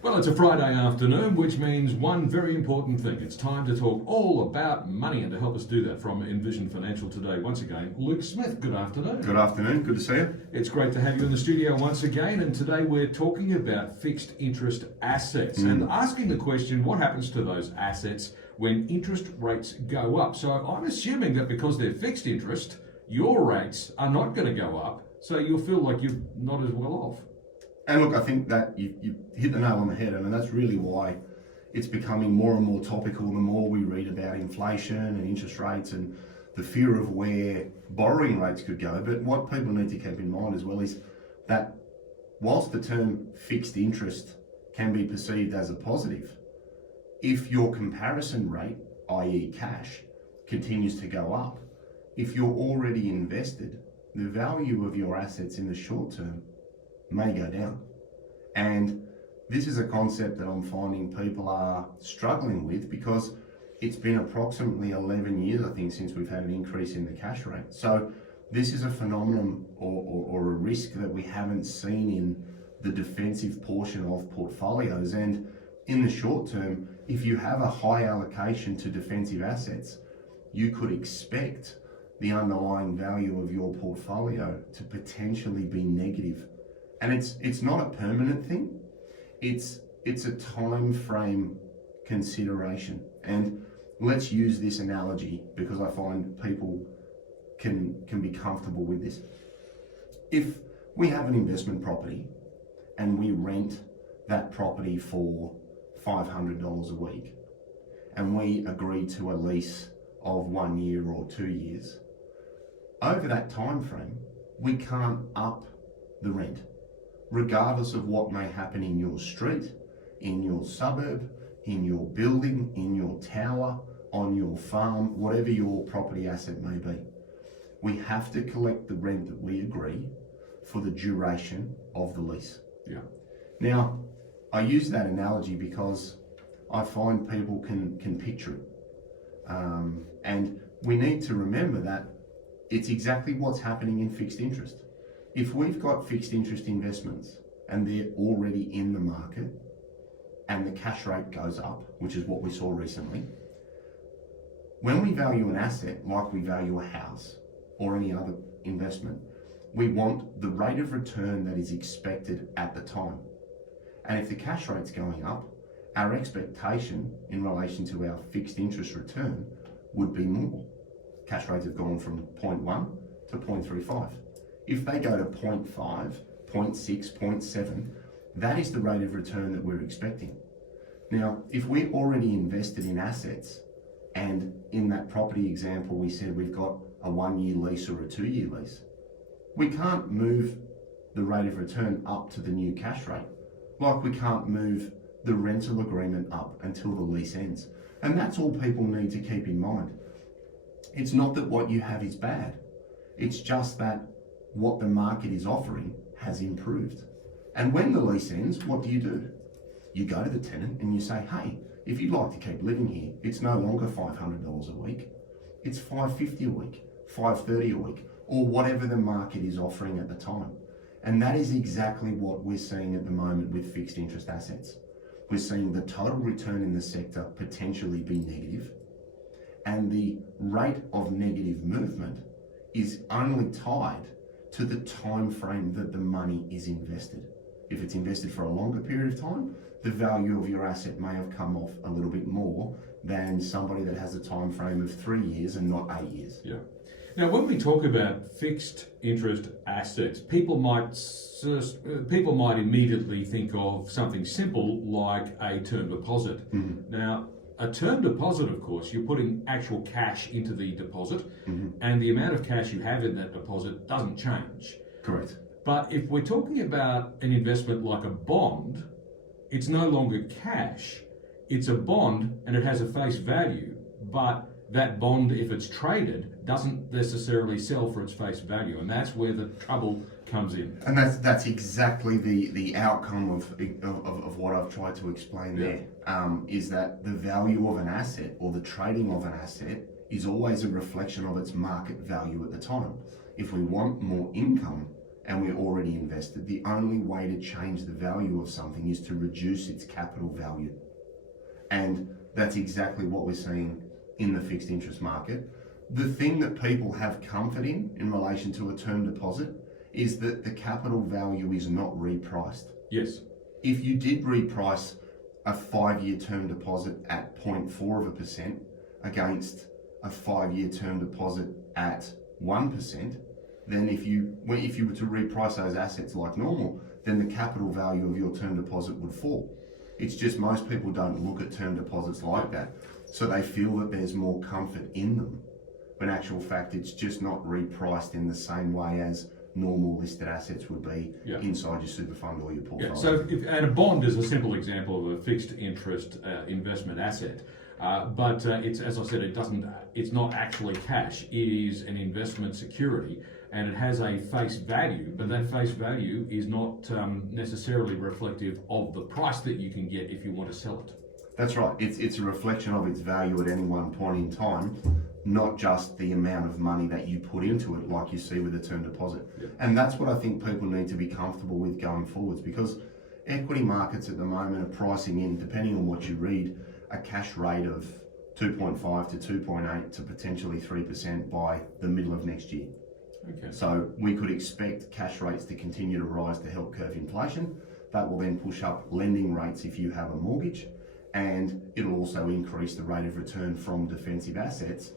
Well, it's a Friday afternoon, which means one very important thing. It's time to talk all about money, and to help us do that from Envision Financial today, once again, Luke Smith. Good afternoon. Good afternoon, good to see you. It's great to have you in the studio once again, and today we're talking about fixed interest assets and asking the question, what happens to those assets when interest rates go up? So I'm assuming that because they're fixed interest, your rates are not going to go up, so you'll feel like you're not as well off. And look, I think that you hit the nail on the head, and that's really why it's becoming more and more topical the more we read about inflation and interest rates and the fear of where borrowing rates could go. But what people need to keep in mind as well is that whilst the term fixed interest can be perceived as a positive, if your comparison rate, i.e. cash, continues to go up, if you're already invested, the value of your assets in the short term may go down. And this is a concept that I'm finding people are struggling with because it's been approximately 11 years, I think, since we've had an increase in the cash rate. So this is a phenomenon or a risk that we haven't seen in the defensive portion of portfolios. And in the short term, if you have a high allocation to defensive assets, you could expect the underlying value of your portfolio to potentially be negative. And it's not a permanent thing. It's a time frame consideration. And let's use this analogy because I find people can be comfortable with this. If we have an investment property and we rent that property for $500 a week, and we agree to a lease of 1 year or 2 years, over that time frame, we can't up the rent, regardless of what may happen in your street, in your suburb, in your building, in your tower, on your farm, whatever your property asset may be. We have to collect the rent that we agree for the duration of the lease. Yeah. Now, I use that analogy because I find people can picture it. And we need to remember that it's exactly what's happening in fixed interest. If we've got fixed interest investments and they're already in the market and the cash rate goes up, which is what we saw recently, when we value an asset like we value a house or any other investment, we want the rate of return that is expected at the time. And if the cash rate's going up, our expectation in relation to our fixed interest return would be more. Cash rates have gone from 0.1 to 0.35. If they go to 0.5, 0.6, 0.7, that is the rate of return that we're expecting. Now, if we're already invested in assets, and in that property example we said we've got a 1 year lease or a 2 year lease, we can't move the rate of return up to the new cash rate, like we can't move the rental agreement up until the lease ends. And that's all people need to keep in mind. It's not that what you have is bad. It's just that what the market is offering has improved. And when the lease ends, what do? You go to the tenant and you say, hey, if you'd like to keep living here, it's no longer $500 a week. It's $550 a week, $530 a week, or whatever the market is offering at the time. And that is exactly what we're seeing at the moment with fixed interest assets. We're seeing the total return in the sector potentially be negative, and the rate of negative movement is only tied to the time frame that the money is invested. If it's invested for a longer period of time, the value of your asset may have come off a little bit more than somebody that has a time frame of 3 years and not 8 years. Yeah. Now, when we talk about fixed interest assets, people might immediately think of something simple like a term deposit. Mm-hmm. Now, a term deposit, of course, you're putting actual cash into the deposit, and the amount of cash you have in that deposit doesn't change. Correct. But if we're talking about an investment like a bond, it's no longer cash. It's a bond and it has a face value, but that bond, if it's traded, doesn't necessarily sell for its face value, and that's where the trouble comes in. And that's exactly the outcome of what I've tried to explain there. Is that the value of an asset or the trading of an asset is always a reflection of its market value at the time. If we want more income and we're already invested, the only way to change the value of something is to reduce its capital value. And that's exactly what we're seeing in the fixed interest market. The thing that people have comfort in relation to a term deposit is that the capital value is not repriced. Yes. If you did reprice a 5-year term deposit at 0.4% against a 5-year term deposit at 1%, then if you were to reprice those assets like normal, then the capital value of your term deposit would fall. It's just most people don't look at term deposits like that. So they feel that there's more comfort in them. But in actual fact, it's just not repriced in the same way as normal listed assets would be inside your super fund or your portfolio. Yeah. So, and a bond is a simple example of a fixed interest investment asset. But it's, as I said, it's not actually cash. It is an investment security, and it has a face value, but that face value is not necessarily reflective of the price that you can get if you want to sell it. That's right. It's a reflection of its value at any one point in time, not just the amount of money that you put into it, like you see with a term deposit. And that's what I think people need to be comfortable with going forwards, because equity markets at the moment are pricing in, depending on what you read, a cash rate of 2.5 to 2.8 to potentially 3% by the middle of next year. Okay. So we could expect cash rates to continue to rise to help curb inflation. That will then push up lending rates if you have a mortgage, and it'll also increase the rate of return from defensive assets,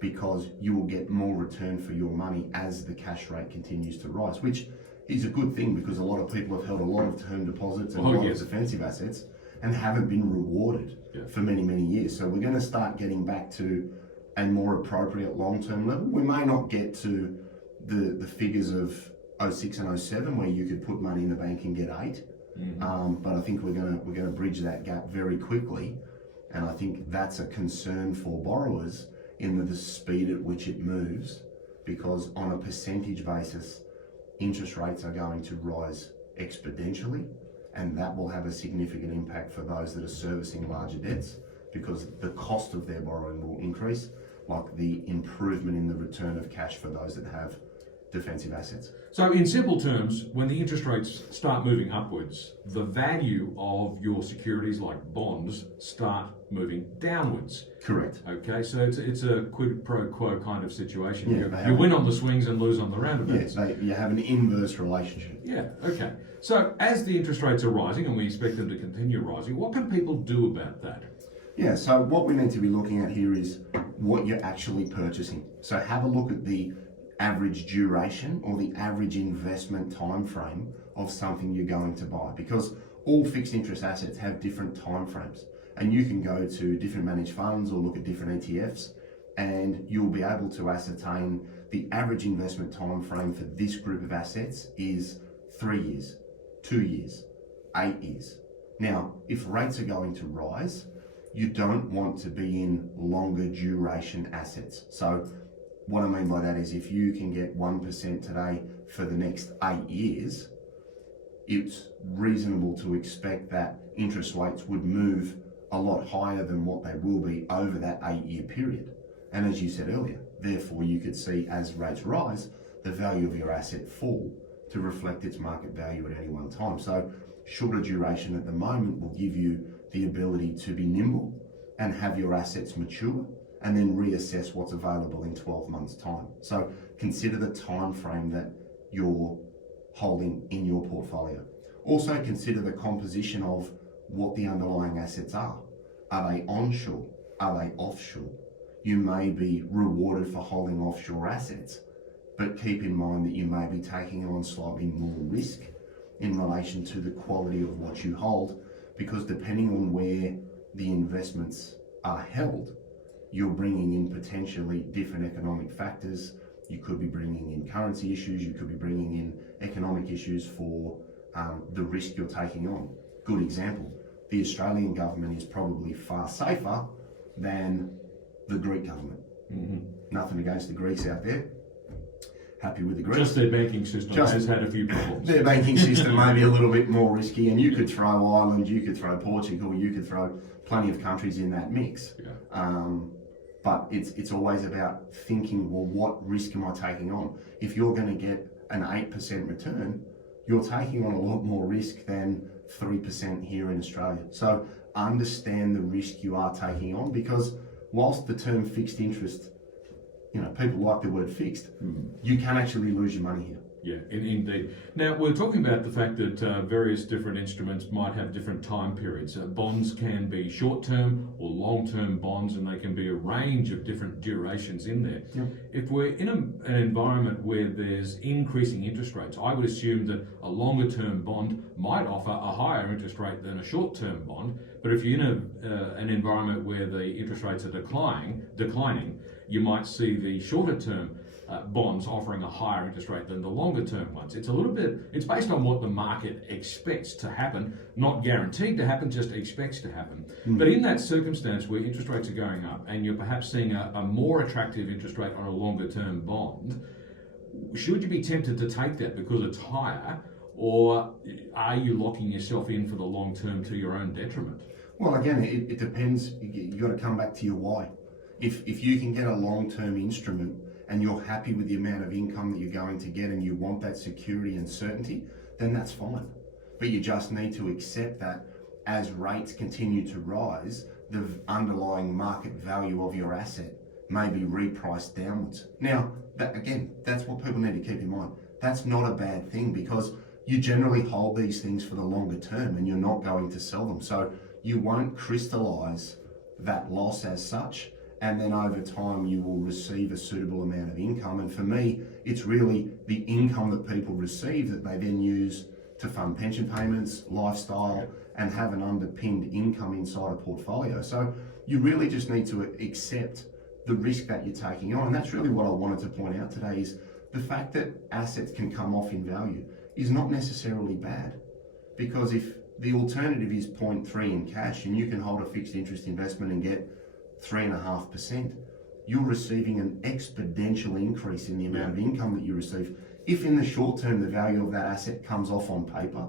because you will get more return for your money as the cash rate continues to rise, which is a good thing, because a lot of people have held a lot of term deposits and a lot of defensive assets and haven't been rewarded for many, many years. So we're going to start getting back to a more appropriate long-term level. We may not get to the figures of 06 and 07 where you could put money in the bank and get 8. But I think we're gonna bridge that gap very quickly, and I think that's a concern for borrowers in the speed at which it moves, because on a percentage basis, interest rates are going to rise exponentially, and that will have a significant impact for those that are servicing larger debts, because the cost of their borrowing will increase, like the improvement in the return of cash for those that have defensive assets. So in simple terms, when the interest rates start moving upwards, the value of your securities like bonds start moving downwards. Correct. Okay, so it's a quid pro quo kind of situation. Yeah, you win on the swings and lose on the roundabouts. Yes, you have an inverse relationship. Yeah, okay. So as the interest rates are rising, and we expect them to continue rising, what can people do about that? Yeah, so what we need to be looking at here is what you're actually purchasing. So have a look at the average duration or the average investment time frame of something you're going to buy, because all fixed interest assets have different time frames, and you can go to different managed funds or look at different ETFs, and you'll be able to ascertain the average investment time frame for this group of assets is 3 years, 2 years, 8 years. Now, if rates are going to rise, you don't want to be in longer duration assets. So what I mean by that is, if you can get 1% today for the next 8 years, it's reasonable to expect that interest rates would move a lot higher than what they will be over that 8-year period. And as you said earlier, therefore you could see, as rates rise, the value of your asset fall to reflect its market value at any one time. So shorter duration at the moment will give you the ability to be nimble and have your assets mature, and then reassess what's available in 12 months' time. So consider the time frame that you're holding in your portfolio. Also consider the composition of what the underlying assets are. Are they onshore? Are they offshore? You may be rewarded for holding offshore assets, but keep in mind that you may be taking on slightly more risk in relation to the quality of what you hold, because depending on where the investments are held, you're bringing in potentially different economic factors. You could be bringing in currency issues, you could be bringing in economic issues for the risk you're taking on. Good example, the Australian government is probably far safer than the Greek government. Nothing against the Greeks out there. Happy with the Greeks. Just their banking system has had a few problems. Their banking system may be a little bit more risky, and you could throw Ireland, you could throw Portugal, you could throw plenty of countries in that mix. But it's always about thinking, well, what risk am I taking on? If you're going to get an 8% return, you're taking on a lot more risk than 3% here in Australia. So understand the risk you are taking on, because whilst the term fixed interest, people like the word fixed, you can actually lose your money here. Yeah, indeed. Now, we're talking about the fact that various different instruments might have different time periods. Bonds can be short-term or long-term bonds, and they can be a range of different durations in there. Yep. If we're in an environment where there's increasing interest rates, I would assume that a longer-term bond might offer a higher interest rate than a short-term bond. But if you're in an environment where the interest rates are declining, you might see the shorter-term bonds offering a higher interest rate than the longer term ones. It's based on what the market expects to happen, not guaranteed to happen, just expects to happen. But in that circumstance where interest rates are going up and you're perhaps seeing a more attractive interest rate on a longer term bond, should you be tempted to take that because it's higher, or are you locking yourself in for the long term to your own detriment? Well, again, it depends. You've got to come back to your why. If you can get a long-term instrument and you're happy with the amount of income that you're going to get and you want that security and certainty, then that's fine. But you just need to accept that as rates continue to rise, the underlying market value of your asset may be repriced downwards. Now, that's what people need to keep in mind. That's not a bad thing, because you generally hold these things for the longer term and you're not going to sell them. So you won't crystallize that loss as such, and then over time you will receive a suitable amount of income. And for me, it's really the income that people receive that they then use to fund pension payments, lifestyle, and have an underpinned income inside a portfolio. So you really just need to accept the risk that you're taking on. And that's really what I wanted to point out today, is the fact that assets can come off in value is not necessarily bad. Because if the alternative is 0.3 in cash and you can hold a fixed interest investment and get 3.5%, you're receiving an exponential increase in the amount of income that you receive. If in the short term the value of that asset comes off on paper,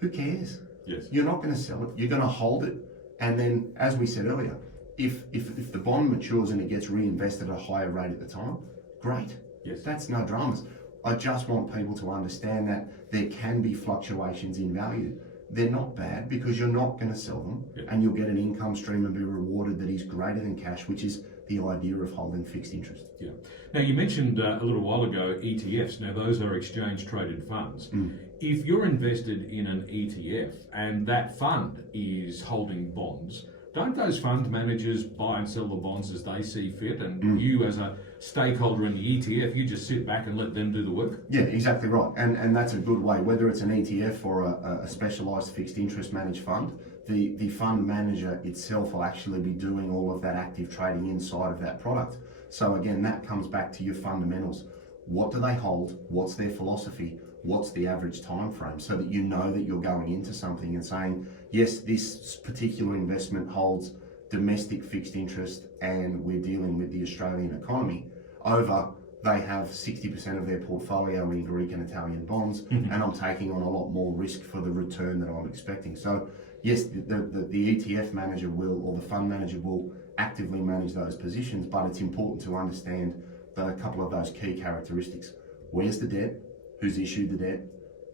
who cares? Yes. You're not going to sell it, you're going to hold it. And then, as we said earlier, if the bond matures and it gets reinvested at a higher rate at the time, great. Yes. That's no dramas. I just want people to understand that there can be fluctuations in value. They're not bad, because you're not going to sell them, and you'll get an income stream and be rewarded that is greater than cash, which is the idea of holding fixed interest. Yeah. Now, you mentioned a little while ago ETFs. Now, those are exchange traded funds. If you're invested in an ETF and that fund is holding bonds, don't those fund managers buy and sell the bonds as they see fit, and you as a stakeholder in the ETF, you just sit back and let them do the work? Yeah, exactly right. And that's a good way, whether it's an ETF or a specialised fixed interest managed fund, the fund manager itself will actually be doing all of that active trading inside of that product. So again, that comes back to your fundamentals. What do they hold? What's their philosophy? What's the average time frame? So that you know that you're going into something and saying, yes, this particular investment holds domestic fixed interest and we're dealing with the Australian economy, over they have 60% of their portfolio in Greek and Italian bonds, and I'm taking on a lot more risk for the return that I'm expecting. So yes, the ETF manager will, or the fund manager will, actively manage those positions, but it's important to understand a couple of those key characteristics. Where's the debt? Who's issued the debt?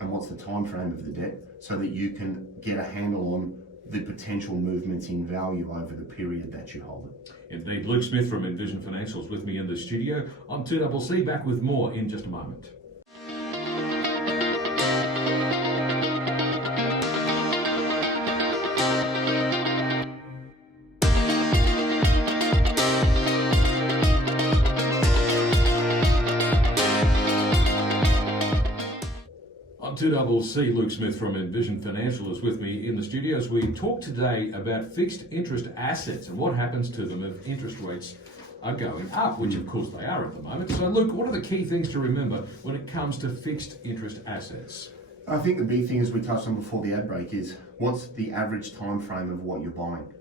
And what's the time frame of the debt? So that you can get a handle on the potential movements in value over the period that you hold it. Indeed. Luke Smith from Envision Financial is with me in the studio. I'm 2CC, back with more in just a moment. I'm 2CC. Luke Smith from Envision Financial is with me in the studio as we talk today about fixed interest assets and what happens to them if interest rates are going up, which of course they are at the moment. So Luke, what are the key things to remember when it comes to fixed interest assets? I think the big thing, as we touched on before the ad break, is what's the average time frame of what you're buying.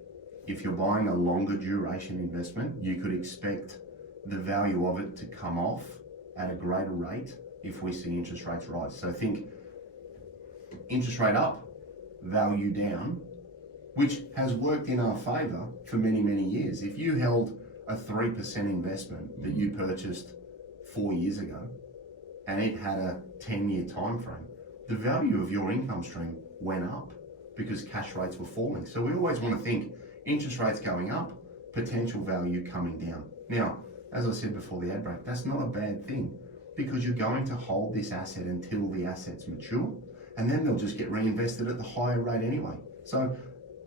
If you're buying a longer duration investment, you could expect the value of it to come off at a greater rate if we see interest rates rise. So think interest rate up, value down, which has worked in our favour for many, many years. If you held a 3% investment that you purchased 4 years ago, and it had a 10-year time frame, the value of your income stream went up because cash rates were falling. So we always want to think interest rates going up, potential value coming down. Now, as I said before the ad break, that's not a bad thing because you're going to hold this asset until the assets mature, and then they'll just get reinvested at the higher rate anyway. So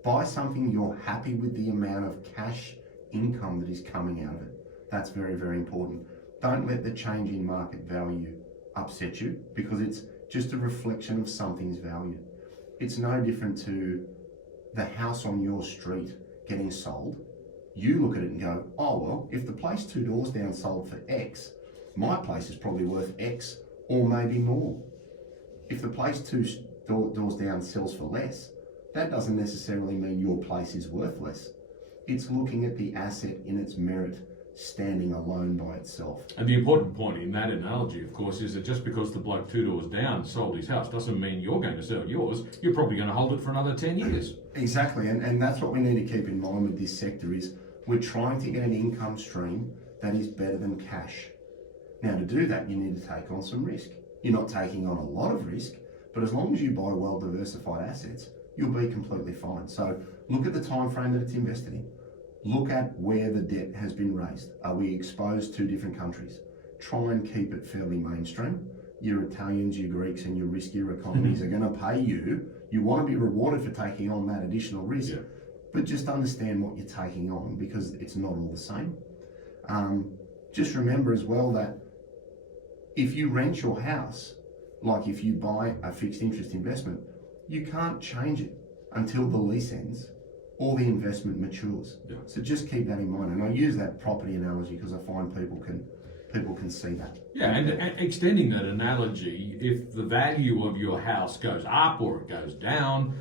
buy something you're happy with the amount of cash income that is coming out of it. That's very, very important. Don't let the change in market value upset you because it's just a reflection of something's value. It's no different to the house on your street getting sold. You look at it and go, oh, well, if the place 2 doors down sold for X, my place is probably worth X or maybe more. If the place 2 doors down sells for less, that doesn't necessarily mean your place is worth less. It's looking at the asset in its merit, standing alone by itself. And the important point in that analogy, of course, is that just because the bloke 2 doors down sold his house doesn't mean you're going to sell yours. You're probably going to hold it for another 10 years. Exactly, and that's what we need to keep in mind with this sector is we're trying to get an income stream that is better than cash. Now, to do that, you need to take on some risk. You're not taking on a lot of risk, but as long as you buy well-diversified assets, you'll be completely fine. So look at the time frame that it's invested in. Look at where the debt has been raised. Are we exposed to different countries? Try and keep it fairly mainstream. Your Italians, your Greeks, and your riskier economies are going to pay you. You want to be rewarded for taking on that additional risk, but just understand what you're taking on because it's not all the same. Just remember as well that if you rent your house, like if you buy a fixed interest investment, you can't change it until the lease ends or the investment matures. So just keep that in mind. And I use that property analogy because I find people can see that. Yeah, and extending that analogy, if the value of your house goes up or it goes down,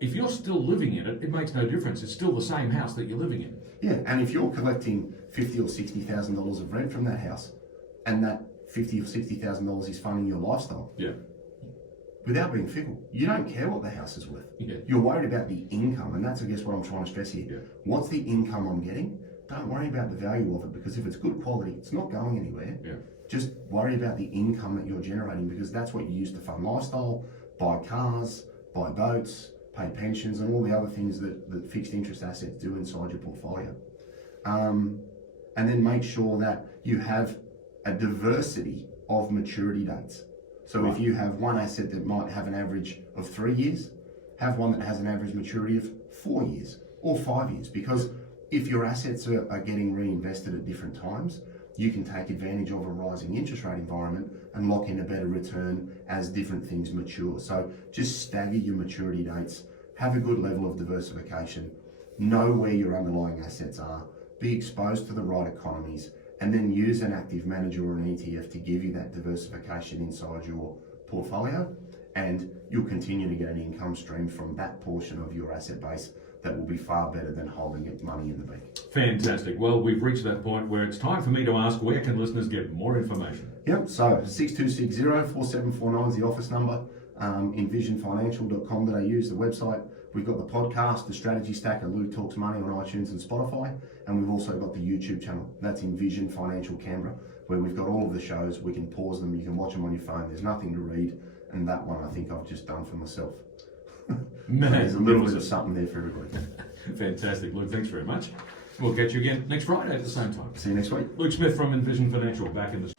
if you're still living in it, it makes no difference. It's still the same house that you're living in. Yeah, and if you're collecting $50,000 or $60,000 of rent from that house, and that $50,000 or $60,000 is funding your lifestyle, without being fickle, you don't care what the house is worth. You're worried about the income, and that's, I guess, what I'm trying to stress here. What's the income I'm getting? Don't worry about the value of it, because if it's good quality, it's not going anywhere. Just worry about the income that you're generating, because that's what you use to fund lifestyle, buy cars, buy boats, pay pensions, and all the other things that fixed interest assets do inside your portfolio. And then make sure that you have a diversity of maturity dates. So if you have one asset that might have an average of 3 years, have one that has an average maturity of 4 years or 5 years, because if your assets are getting reinvested at different times, you can take advantage of a rising interest rate environment and lock in a better return as different things mature. So just stagger your maturity dates, have a good level of diversification, know where your underlying assets are, be exposed to the right economies, and then use an active manager or an ETF to give you that diversification inside your portfolio, and you'll continue to get an income stream from that portion of your asset base that will be far better than holding it money in the bank. Fantastic. Well, we've reached that point where it's time for me to ask, where can listeners get more information? Yep, so 6260-4749 is the office number. Envisionfinancial.com.au is the website. We've got the podcast, the strategy stack, and Luke Talks Money on iTunes and Spotify. And we've also got the YouTube channel. That's Envision Financial Canberra, where we've got all of the shows. We can pause them. You can watch them on your phone. There's nothing to read. And that one I think I've just done for myself. There's a little bit of something there for everybody. Fantastic. Luke, thanks very much. We'll catch you again next Friday at the same time. See you next week. Luke Smith from Envision Financial back in the